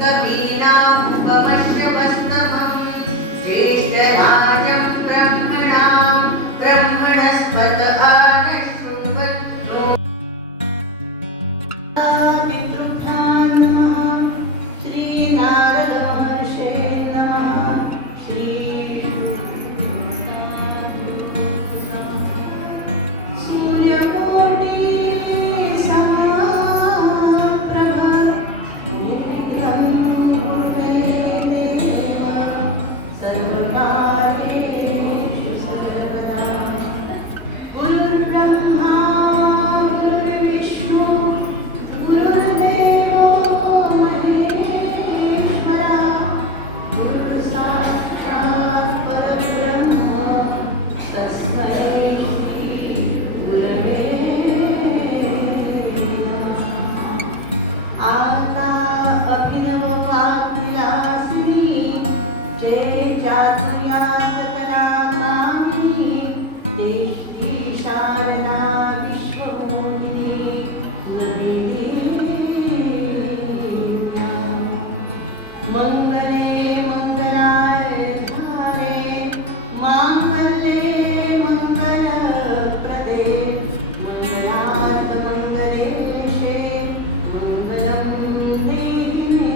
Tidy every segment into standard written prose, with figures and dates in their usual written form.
कवीनामुपमश्रवस्तमम् ज्येष्ठराजं ब्रह्मणस्पत आनशृण्वन्नो पितृभ्यां नमः। श्री नारद महर्षे नमः। श्री सूर्यकोटि समप्रभ निर्विघ्नं कुरु मे देव सर्वकार्येषु सर्वदा। गुरुर्ब्रह्मा गुरुर्विष्णु गुरुर्देवो महेश्वरा गुरुसाक्षात् परब्रह्म तस्मै श्री गुरवे नमः। आता अभिनववाक्विलासिनी चेचातुर्यातकलाकामिनी ते श्री शारदा विश्वमोहिनी नमिनी। मंगले मंगलाय धारे मांगल्ये मंगलप्रदे मंगलार्थ मंगलेशे मंगलं देहि मे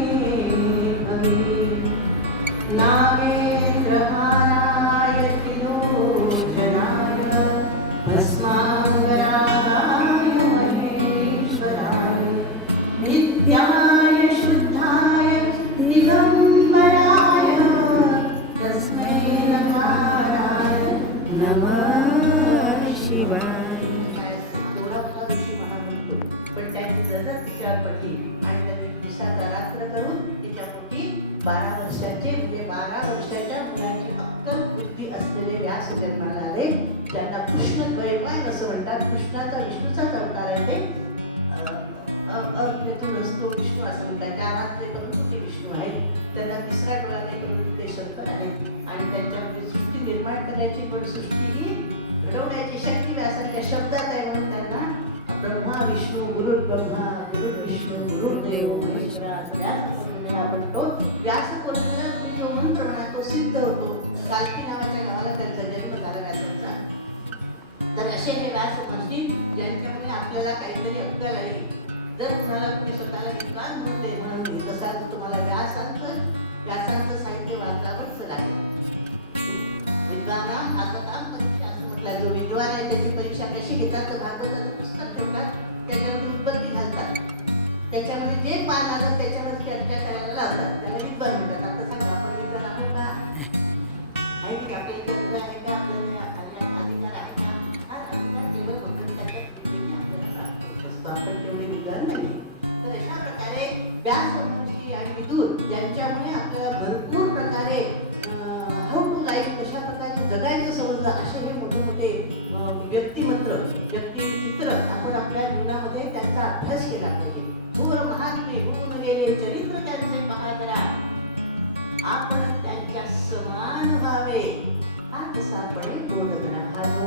भवे। नागेन्द्रहाराय त्रिलोचनाय भस्मांगरागाय महेश्वराय नित्याय शुद्धाय दिगंबराय तस्मै नकाराय नमः शिवाय। पण त्यांची जगत तिच्यावर पडली आणि त्यांनी दिवसाचा रात्र करून तिच्या पोटी 12 वर्षाचे म्हणजे 12 वर्षाच्या मुलाची अक्कल बुद्धी असलेले व्यास जन्माला आले. त्यांना कृष्ण द्वैपायन असं म्हणतात. कृष्णाचा विष्णूचाच अवतार आहे ते. अव्यतून असतो विष्णू असं म्हणतात. त्या रात्री परंतु ते विष्णू आहेत. त्यांना तिसरा डोळा नाही परंतु ते शंकर आहेत आणि त्यांच्यामध्ये सृष्टी निर्माण करायची पण सृष्टी ही घडवण्याची शक्ती व्यासाच्या शब्दात आहे म्हणून त्यांना ब्रह्मा विष्णू गुरुर्ब्रह्मा गुरुर्विष्णू गुरुर्देव महेश्वरा आपण तो व्यास पौर्णिमेला तुम्ही जो मंत्र म्हणा तो सिद्ध होतो. कालकी नावाच्या गावाला त्यांचा जन्म झाला व्यासांचा. तर असे हे व्यास महर्षी ज्यांच्यामध्ये आपल्याला काहीतरी अक्कल आली. जर तुम्हाला तुम्ही स्वतःला विद्वान म्हणते म्हणून तसा तुम्हाला व्यासांचं साहित्य वाचावंच लागेल. विद्वानां भागवतां परीक्षा असं म्हटलं. जो विद्वान आहे त्याची परीक्षा कशी घेतात तर भागवताचं पुस्तक ठेवतात त्याच्यावरती उत्पत्ती घालतात. त्याच्यामध्ये जे पान आलं त्याच्यावर चर्चा करायला लावतात. त्याला विद्वान म्हणतात. आता सांगा आपण विद्वान आहो का? आहे की आपल्या इतर आहे का? आपल्याला अधिकार आहे का? हा अधिकार केवळ फक्त त्याच्या कृपेने आपल्याला प्राप्त होत असतो. आपण तेवढे विद्वान नाही. तर अशा प्रकारे व्यास महर्षी आणि विदुर ज्यांच्यामुळे आपल्याला भरपूर प्रकारे हाऊ टू लाईफ कशा प्रकारे जगायचं समजलं असे हे मोठे मोठे व्यक्तिचित्र आपण आपल्या जीवनामध्ये त्यांचा अभ्यास केला पाहिजे. थोर महात्मे होऊन गेले चरित्र त्यांचे पहा करा. आपण त्यांच्या समान व्हावे हा कसा आपण बोध करा. हा जो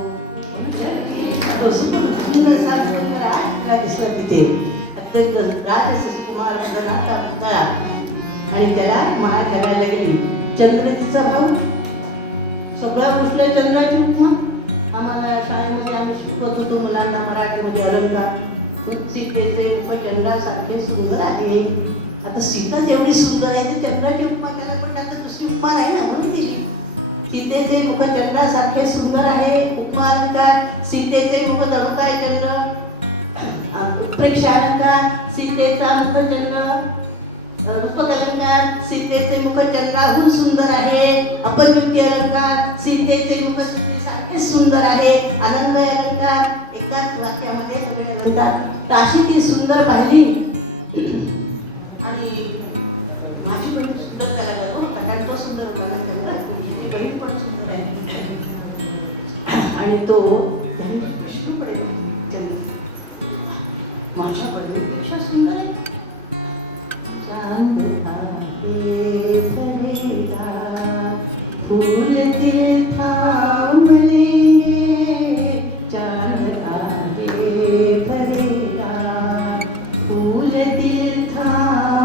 दिसला तिथे अत्यंत राजकुमार वंदनाचा पुतळा आणि त्याला महार करायला गेली. चंद्र तिचा भाऊ सगळ्या गोष्टी चंद्राची उपमा. आम्हाला शाळेमध्ये आम्ही शिकवत होतो मुलांना मराठीमध्ये अलंकार. सीतेचे मुख चंद्रासारखे सुंदर आहे. आता सीताच एवढी सुंदर आहे ते चंद्राची उपमा केला पण आता दुसरी उपमा आहे ना म्हणून दिली. सीतेचे मुख चंद्रासारखे सुंदर आहे. उपमा अलंकार. सीतेचे मुख दमकाय चंद्र. उत्प्रेक्षा अलंकार. सीतेचा मुख चंद्र. रूपक अलंकार. सीतेचे मुख चंद्राहून सुंदर आहे. अपयुक्ती अलंकार. सीतेचे मुख सीतेसारखे सुंदर आहे. आनंद अलंकार. एकाच वाक्यामध्ये सगळे अलंकार. ताशी ती सुंदर पाहिली आणि माझी बहीण सुंदर त्याला लागलो होता कारण तो सुंदर होता ना चंद्र. ती बहीण पण सुंदर आहे आणि तो विष्णूकडे चंद्र माझ्या बहिणीपेक्षा सुंदर आहे. चांद आहे भरेगा फूल दिल थांबले. चांद आहे भरेगा फूल दिल थांबले.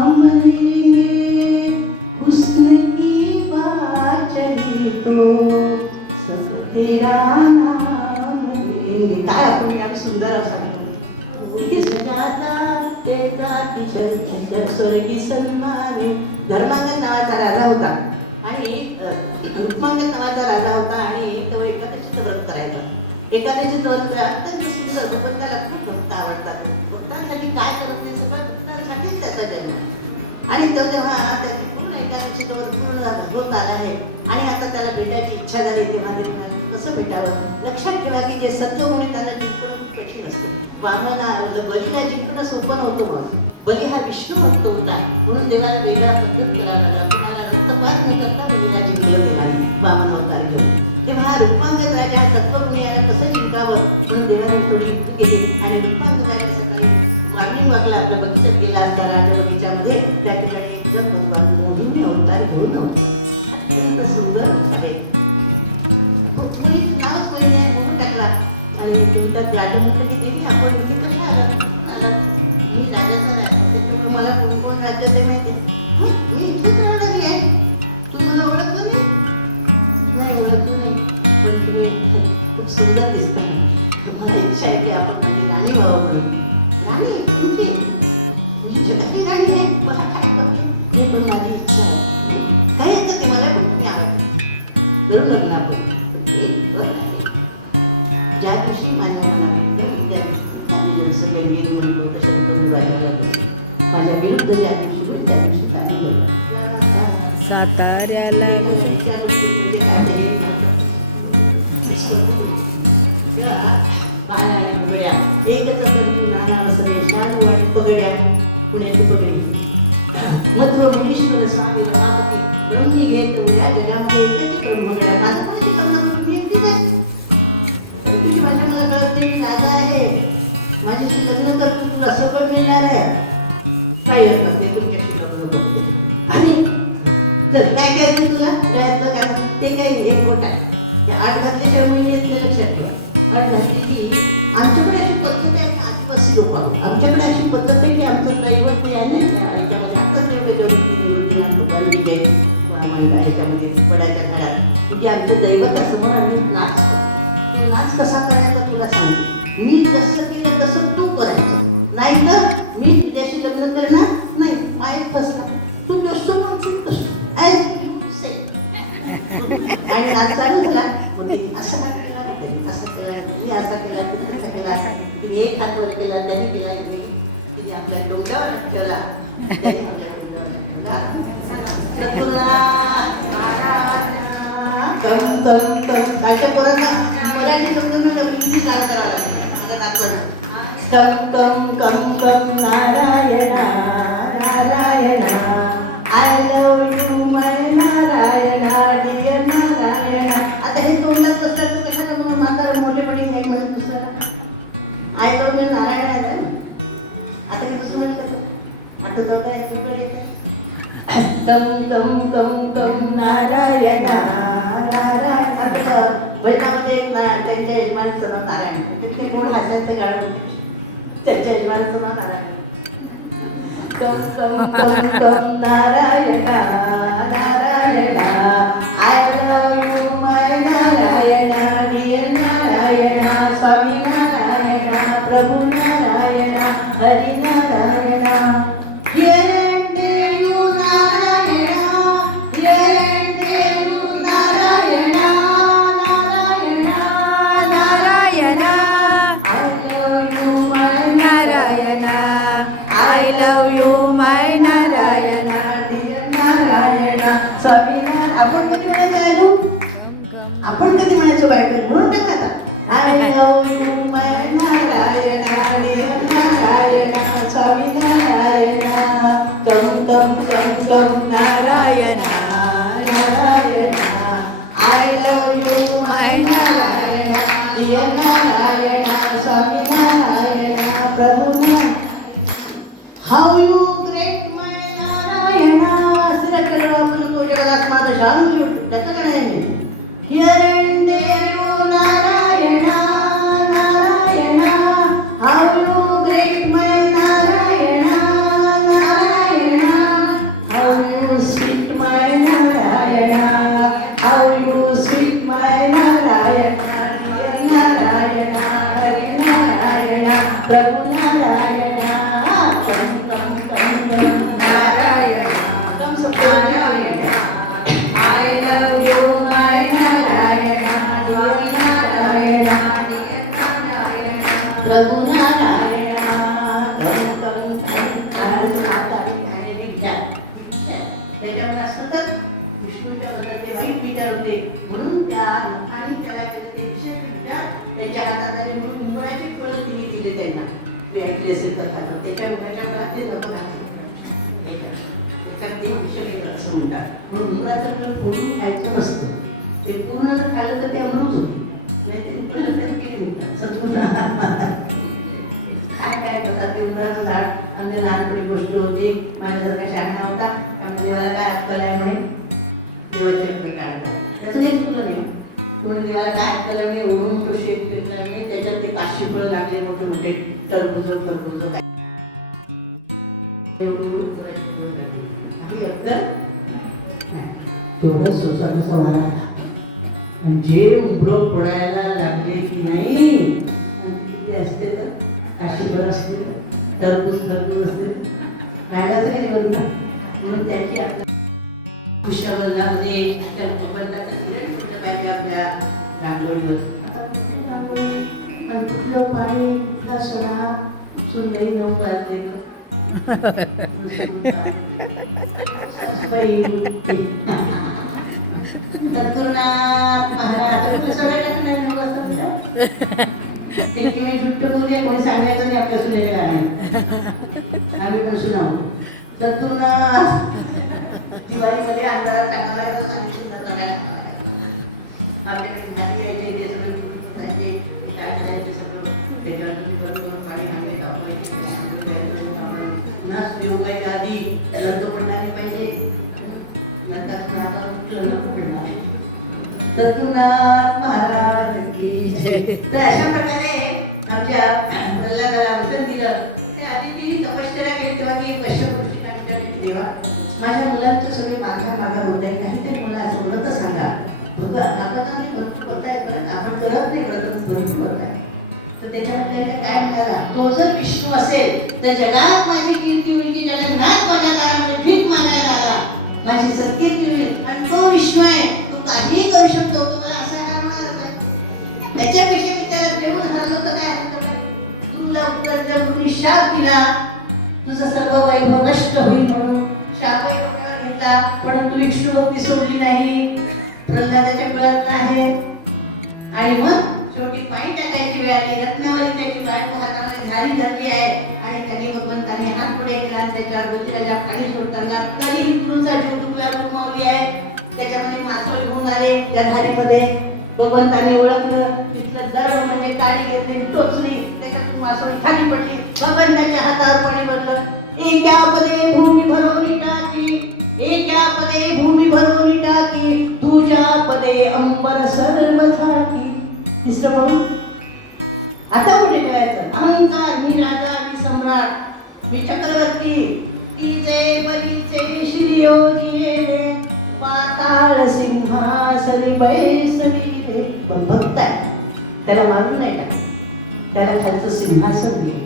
स्वर्गी सन्माने. धर्मांगद नावाचा राजा होता आणि रुक्मांगद नावाचा राजा होता आणि तो एकादशीचं व्रत करायचा. एकादशीचं व्रत अत्यंत सुंदर, पण त्याला खूप भक्त आवडतात. भक्तांसाठी काय करत नाही, सगळं भक्तांसाठीच त्याचा जन्म. आणि तो जेव्हा त्याची पूर्ण एकादशीचं व्रत पूर्ण होत आला आहे आणि आता त्याला भेटायची इच्छा झाली, तेव्हा ते म्हणाले कसं भेटावं. लक्षात ठेवा की जे सत्वगुणी त्याला जिंकणं खूप कठीण असतं. बलीला जिंकणं सोपं नव्हतं. मग बली हा विष्णू भक्त होता म्हणून देवाला वेगळा पद्धत करावा लागला. कुणाला रक्तपात न करता बलीला जिंकलं देवाने वामन अवतार घेऊन. तेव्हा रुक्मांगद राजा हा सत्वगुणी याला कसं जिंकावं म्हणून देवाने थोडी युक्ती केली आणि रुक्मांगद राजा सकाळी मॉर्निंग वॉकला आपल्या बगीचात गेला असता राजा बगीच्यामध्ये. त्या ठिकाणी एकदम भगवान मोहिनी अवतार घेऊन होता. अत्यंत सुंदर आहे. मुली नावच मोहिनी आहे म्हणून टाकला. आणि तुमच्यात राजा म्हटलं की देवी आपण इथे कशा आला. मी राजाचा राजा, त्याच्यामुळे मला कोण कोण राज्य ते माहिती आहे. मी इथेच राहणारी आहे. तू मला ओळखलं नाही ओळखलं नाही, पण तुम्ही खूप सुंदर दिसता. मला इच्छा आहे की आपण माझी राणी व्हावं म्हणून. राणी तुमची जगातली राणी आहे. मला काय करते हे पण माझी इच्छा आहे. काय येतं ते मला पण तुम्ही आवडते करू लग्न आपण. ज्या दिवशी माझ्या मनात सगळे वीर म्हणतो तसं शंतनू राजाला माझ्या विरुद्ध ज्या दिवशी होईल त्या दिवशी काही बोलला साताऱ्याला पगड्या एकच तंतू नाना वसरे शालू आणि पगड्या पुण्याची पगडी. मध्व मुनीश्वर स्वामी रमापती ब्रह्मी घेत उद्या जगामध्ये एकच ब्रह्मगड्या. माझं कोणाची कल्पना तुम्ही एकटीच आहे. तुझी भाषा मला कळत नाही. मी राजा आहे, माझ्याशी लग्न करतो, तुला सगळं मिळणार आहे. काही हरकत नाही, तुमच्याशी लग्न करते. आणि चल काय करायचं तुला गळ्यातलं काय ते काही एक गोट आहे. त्या 8 घातल्याशिवाय मुली येत नाही, लक्षात ठेवा. 8 घातली की आमच्याकडे अशी पद्धत आहे. आदिवासी लोक आहोत, आमच्याकडे अशी पद्धत आहे की आमचं दैवत ते आहे ना याच्यामध्ये आत्ताच निवृत्तीनाथ ह्याच्यामध्ये पडायच्या झाडात म्हणजे आमच्या दैवतासमोर आम्ही नाच करतो. तो नाच कसा करायचा तुला सांगते. मी जसं केलं तसं तू करायचं, नाही तर मी तुझ्याशी लग्न करणार नाही. माहीत फसला तू जसं म्हणशील तसं आणि नाच चालू झाला. म्हणजे असं काय केला त्यांनी, असं केला मी, असा केला तुम्ही, असा केला तुम्ही, एक हात वर केला त्यांनी केला, तिने आपल्या डोंगरावर ठेवला, त्यांनी आपल्या डोंगरावर ठेवला. कम कम कम कालच्या पोरांना मराठी समजून इंग्लिश गाणं करावं लागेल. माझा नातवंड come come come come Narayana Narayana I love you my Narayana dear Narayana. आता हे तोंडात कसं तू कशाला म्हणून म्हातारा मोठेपणी नाही म्हणत दुसऱ्याला आय लव यू नारायणा आहे ना. आता हे कसं म्हणतात आता जाऊ काय तुकडे येते कम come come come Narayana Narayana. वैद्यामध्ये एक त्यांच्या यजमानाचं नाव नारायण. तिथे कोण हास्याचं गाणं त्यांच्या यजमानाचं नाव Narayan. Come come come come Narayana Narayana I love you my Narayana dear Narayana स्वामी नारायणा प्रभू Narayana Hari Narayana. I love you, my Narayana, dear Narayana, स्वामी नारायण. आपण कधी म्हणायचो आपण कधी म्हणायचो बायको म्हणून टाका. I love you my Narayana dear Narayana स्वामी Narayana come come come come Narayana Narayana I love you my Narayana dear Narayana स्वामी नारायणा प्रभू Narayan. How you great my Narayana. सिरकल आपण तो जगदात माझा शांत त्याचं काय आहे here and there you Narayana Narayana how you great my Narayana Narayana how you sweet my Narayana how you sweet my Narayana dear Narayana Hari Narayana प्रभू Narayana. Come come come come त्याच्यामुळे सतत विष्णूच्या बद्दल ते वाईट विचार होते, म्हणून त्या नखाने त्याला केलं ते विशेष विचार त्याच्या हातात आले, म्हणून उंबराची फळं तिने दिले त्यांना. ते ऐकले असेल तर खातं त्याच्या मुलाच्या फळात ते नको घातले, त्याच्यात ते विषय वेगळं असं म्हणतात. म्हणून उंबराचं फळ फोडून खायचं नसतं, ते पूर्ण जर खाल्लं तर ते अमृत होते, नाही ते उकळलं तरी किती म्हणतात सत्पुरुष काय करतात ते उंबराचं झाड. आमच्या लहानपणी गोष्ट होती, माझ्या जर का शहाणा होता त्यामुळे देवाला काय अक्कल आहे म्हणे, देवाचे अक्कल काढतात, त्याचं काही चुकलं नाही. म्हणून देवाला काय अक्कल आहे म्हणे, ओढून तो शेप घेतला म्हणे, त्याच्यात ते काशी फळं लागले मोठे मोठे, टरबूज काय तेवढं सोसायटी समारा. आणि जे उभं पडायला लागले की नाही, किती असते तर काशी फळं असते, टरबूज असते, राहायलाच नाही बघा. म्हणून त्याची आपल्या कुशावरणामध्ये त्या बदलाचा किरण कुठलं पाहिजे आपल्या रांगोळीवर. आता कुठली रांगोळी आणि कुठलं पाणी, कुठला सडा, सुंदरी नऊ घालते सद्गुरुनाथ महाराज सडायला नाही नऊ वाजता ते किंवा जुट्ट बोलूया, कोणी सांगायचं नाही आपल्या सुनेला गाणे, आम्ही पण सुनावू. सद्गुरुनाथ दिवाळीमध्ये अंधारात टाकायला सांगितलं आपल्याकडे भाजी यायचे, ते सगळं जायचे, काय करायचे सगळं त्याच्यावर पाणी हांगे तापवायचे, पुन्हा योगायच्या आधी लंत पडणारे पाहिजे, नंतर नको पडणार. सद्गुरुनाथ महाराज की जय. तर अशा प्रकारे आमच्या प्रल्हादाला वचन दिलं. ते आधी ती तपश्चर्या केली तेव्हा ती कश्यपऋषी सांगितलं, देवा माझ्या मुलांचं सगळे मागा होत आहे, काहीतरी मला असं व्रत सांगा. बघा आता आम्ही भरपूर करताय, परत आपण करत नाही, व्रत भरपूर करताय. तर त्याच्यामध्ये काय म्हणाला, तो जर विष्णू असेल तर जगात माझी कीर्ती होईल, की जगन्नाथ माझ्या दारामध्ये भीक मागायला आला, माझी सत्कीर्ती होईल. आणि तो विष्णू आहे, तो काहीही करू शकतो, तो मला असा का म्हणाला, त्याच्यापेक्षा मी त्याला देऊन हरलो तर काय तुला उत्तर जर तुम्ही शाप दिला, तुझं सर्व वैभव नष्ट होईल म्हणून शापही डोक्यावर घेतला, परंतु विष्णू भक्ती सोडली नाही, प्रल्हादाच्या कळत आहे. आणि मग शेवटी पाणी टाकायची वेळ आली, रत्नावली त्याची बायको हातामध्ये झाली धरली आहे, आणि त्यांनी भगवंतांनी हात पुढे केला आणि त्याच्यावर ज्योतिराजा पाणी सोडताना तरी तुमचा जीव तुला रुमावली आहे. त्याच्यामध्ये मासोळी होऊन आले त्या धारीमध्ये, भगवंतांनी ओळखलं, तिथलं दरड म्हणजे काळी घेतली, टोचली, त्याच्यातून मासोळी खाली पडली, भगवंताच्या हातावर पाणी भरलं. एका पदे भूमी भरवली टाकी, एका पदे भूमी भरवली टाकी, तुझ्या पदे अंबर सर्व झाकी. तिसरं म्हणून आता कुठे करायचं, अहंकार मी राजा, मी सम्राट, मी चक्रवर्ती, इजे बलीचे श्रीयोगी पाताळ सिंहासनी बैसविले. पण भक्त आहे, त्याला मारून नाही टाकलं, त्याला खालचं सिंहासन दिलं.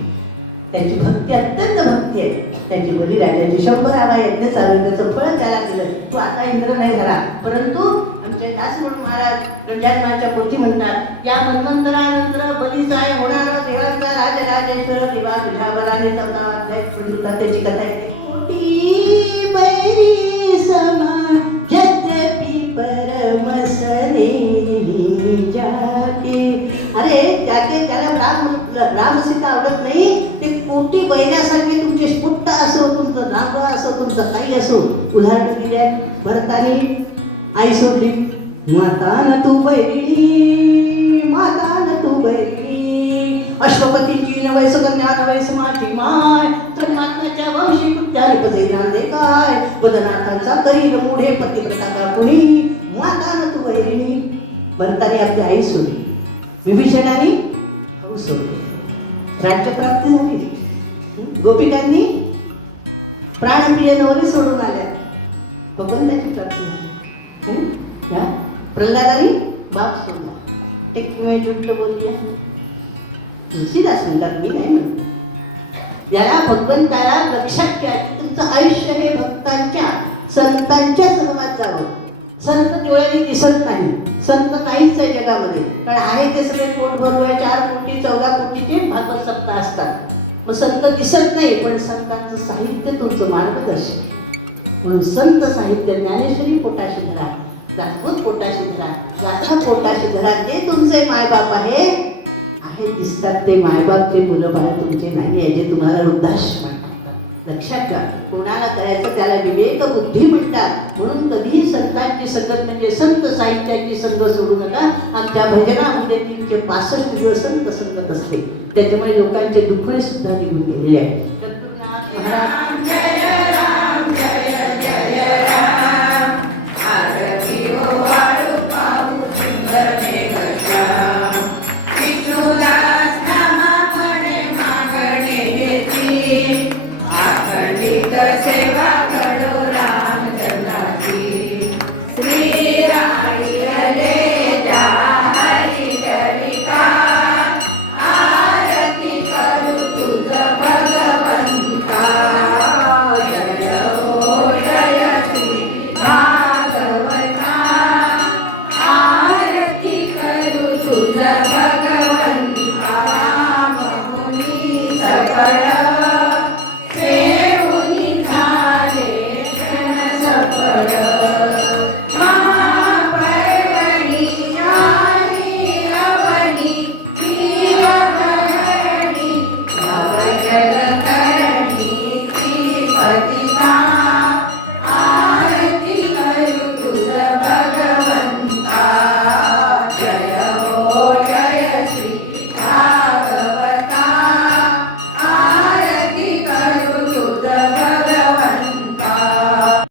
त्याची भक्ती अत्यंत भक्ती आहे. त्याची बलिराजाची 100 यज्ञ चालू, त्याचं फळ त्याला दिलं. तो आता इंद्र नाही झाला, परंतु आमचे दास म्हणून महाराज गंजानमाच्या पोथी म्हणतात, या मन्वंतरानंतर बलीचाय होणारा देवांचा राजराजेश्वर देवा तुझ्या बलाने 14 अध्याय पढून त्याची कथा आहे. कोटी बैरी समा यद्यपि परम सनेही जाते. अरे त्याचे त्याला रामसीता आवडत नाही, ते कोटी बैऱ्यासारखे तुमचे स्फुट्ट असो, तुमचं नागवा असो, तुमचं काही असो. उदाहरण दिले आहे, भरतानी आई सोडली, माता न तू बैरिणी, माता न तू बैरिणी, अश्वपतीची न वैस कन्या न वैस माझी माय, तर माताच्या वंशी कुत्यारी पदे नांदे काय, बदनाथांचा करील मुढे पतिव्रता का कुणी, माता न तू बैरिणी. भरतानी आपली आई सोडली, विभीषणाने भाऊ सोडले, राज्यप्राप्ती झाली. गोपिकांनी प्राणप्रिय नवरी सोडून आल्या, भगवंताची प्राप्ती झाली. प्रल्हादाने बाप सोडला, टेकमे जुटलं बोलली. तुलसीदास म्हणतात, मी नाही म्हणतो. याला भगवंताला लक्षात घ्या की तुमचं आयुष्य हे भक्तांच्या संतांच्या सहवास जावं. संत डोळ्याने दिसत नाही, संत काहीच आहे जगामध्ये, कारण आहे ते सगळे पोट भरू आहे. 4 कोटी 14 कोटीचे भागवत सप्ताह असतात. मग संत दिसत नाही, पण संतांचं साहित्य तुमचं मार्गदर्शन. म्हणून संत साहित्य ज्ञानेश्वरी पोटाशी धरा, दासबोध पोटाशी धरा, गाथा पोटाशी धरा. जे तुमचे मायबाप आहे दिसतात ते मायबापचे मुलं बाळ तुमचे नाही आहे, जे तुम्हाला वृद्धाश्रम म्हणतात. लक्षात घ्या, कोणाला करायचं त्याला विवेक बुद्धी म्हणतात. म्हणून कधीही संतांची संगत म्हणजे संत साहित्याची संगत सोडू नका. आमच्या भजनामध्ये 365 दिवस संत संगत असते, त्याच्यामुळे लोकांचे दुखणे सुद्धा निघून गेलेले आहे. सद्गुरुनाथ महाराज